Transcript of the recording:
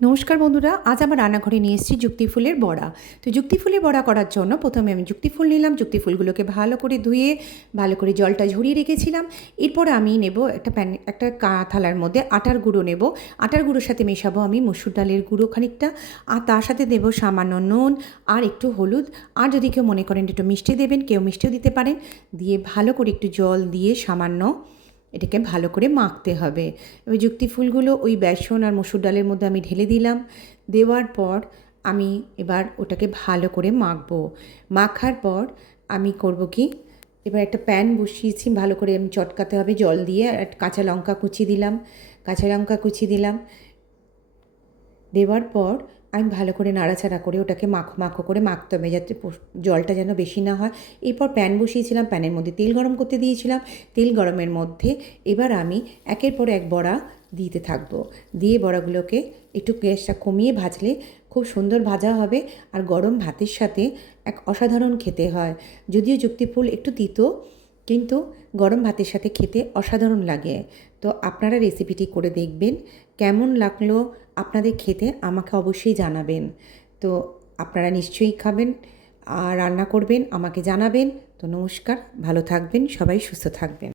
নমস্কার বন্ধুরা, আজ আমার রান্নাঘরে নিয়ে এসেছি যুক্তি ফুলের বড়া। তো যুক্তি ফুলের বড়া করার জন্য প্রথমে আমি যুক্তি ফুল নিলাম। যুক্তি ফুলগুলোকে ভালো করে ধুয়ে ভালো করে জলটা ঝরিয়ে রেখেছিলাম। এরপর আমি নেব একটা থালার মধ্যে আটার গুঁড়ো নেব। আটার গুঁড়োর সাথে মেশাবো আমি মসুর ডালের গুঁড়ো খানিকটা, আর তার সাথে দেব সামান্য নুন আর একটু হলুদ। আর যদি কেউ মনে করেন একটু মিষ্টি দেবেন, কেউ মিষ্টিও দিতে পারেন। দিয়ে ভালো করে একটু জল দিয়ে সামান্য এটাকে ভালো করে মাখতে হবে। ওই যুক্তি ফুলগুলো ওই বেসন আর মসুর ডালের মধ্যে আমি ঢেলে দিলাম। দেওয়ার পর আমি এবার ওটাকে ভালো করে মাখবো। মাখার পর আমি করব কি, এবার একটা প্যান বসিয়েছি, ভালো করে আমি চটকাতে হবে জল দিয়ে। আর কাঁচা লঙ্কা কুচি দিলাম, দেওয়ার পর আমি ভালো করে নাড়াচাড়া করে ওটাকে মাখো মাখো করে মাখতে হবে, যাতে জলটা যেন বেশি না হয়। এরপর প্যান বসিয়েছিলাম, প্যানের মধ্যে তেল গরম করতে দিয়েছিলাম। তেল গরমের মধ্যে এবার আমি একের পর এক বড়া দিতে থাকবো। দিয়ে বড়াগুলোকে একটু গ্যাসটা কমিয়ে ভাজলে খুব সুন্দর ভাজা হবে, আর গরম ভাতের সাথে এক অসাধারণ খেতে হয়। যদিও যুক্তি ফুল একটু তিতো, কিন্তু গরম ভাতের সাথে খেতে অসাধারণ লাগে। তো আপনারা রেসিপিটি করে দেখবেন, কেমন লাগলো আপনাদের খেতে আমাকে অবশ্যই জানাবেন। তো আপনারা নিশ্চয়ই খাবেন আর রান্না করবেন, আমাকে জানাবেন। তো নমস্কার, ভালো থাকবেন, সবাই সুস্থ থাকবেন।